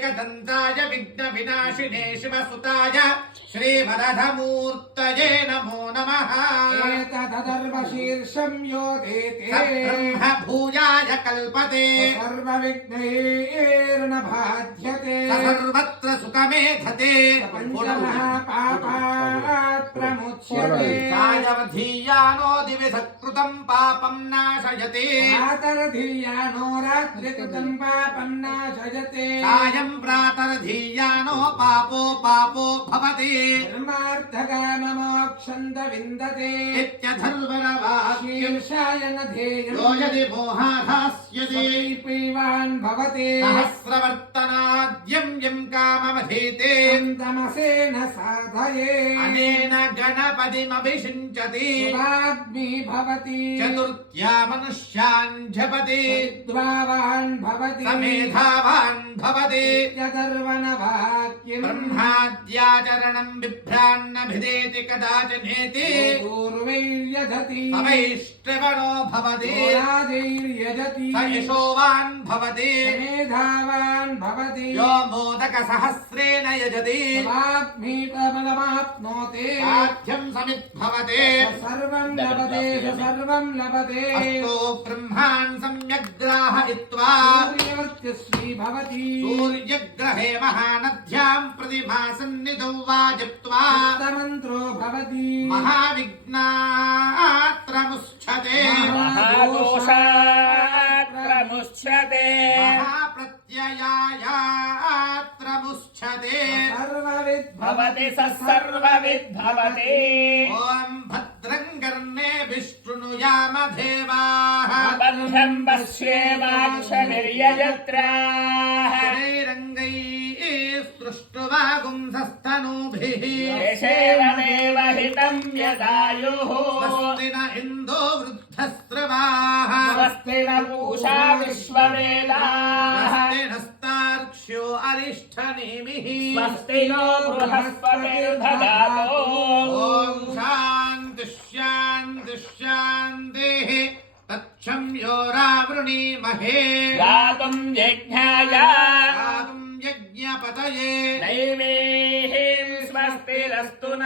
एकदन्ताय विघ्नविनाशिने शिवसुताय श्रीवरदमूर्तये नमो नमः। एतदर्वशीर्षं यो देते ब्रह्म भूयाय कल्पते सर्वविघ्नैर्न बाध्यते सर्वत्र सुखमेधते पञ्चमहापापात् प्रमुच्यते सायमधीयानो दिवि सत्कृतं पापं नाशयते प्रातर्धीयानो रात्रिकृतं पापं नाशयते सायं प्रातर्धीयानो पापो भवति धर्मार्थकाममोक्षं विन्दते इत्यधर्वणवाक्यं शीर्षाय न ध्येयं यो यदि मोहाधास्यति स्वल्पैवान् भवते सहस्रवर्तनाद्यं यं काममधीते तमसेन साधये अनेन गणपतिमभिषिञ्चति वाग्मी भवति चतुर्थ्या मनुष्यान् जपति विद्वान् भवति समेधावान् भवति यदर्वणवाक्यं ब्रह्माद्याचरणं बिभ्रान्नभिदेति कदाचिनेति पूर्वैर्यजति अवैष्टवनो भवति राजैर्यजति स यशोवान् भवति मेधावान् भवति यो मोदकसहस्रेण यजति वाग्मी कमलमाप्नोति साध्यं समिद्भवते सर्वं लभते सर्वं लभते अस्तो ब्रह्मान् सम्यग् ग्राहयित्वा सूर्यवर्चस्वी भवति सूर्यग्रहे महानद्यां प्रतिभासन्निधौ वाजित्वा मंत्रो भवति महाविघ्नात्रमुच्यते महादोषात्रमुच्यते महाप्रत्ययायात्रमुच्यते सर्वविद्भवति सर्वविद्भवति ॐ भद्रं कर्णेभिः शृणुयाम देवाः बन्धं पश्येमाक्षनिर्यजत्राः शरैरङ्गैः सृष्टुवागुंसस्तनूभिः यशेवमेव हितं यदायुः स्वस्ति न इन्दो वृद्धस्रवाः स्वस्ति न पूषा विश्ववेदाः स्वस्ति नस्तार्क्ष्यो अरिष्ठनेमिः स्वस्ति नो बृहस्पतिर्दधातु ॐ शान्तिः तच्छं यो रावृणीमहे गातुं यज्ञाय गातुं यज्ञपतये नैवेहिं स्वस्तिरस्तु न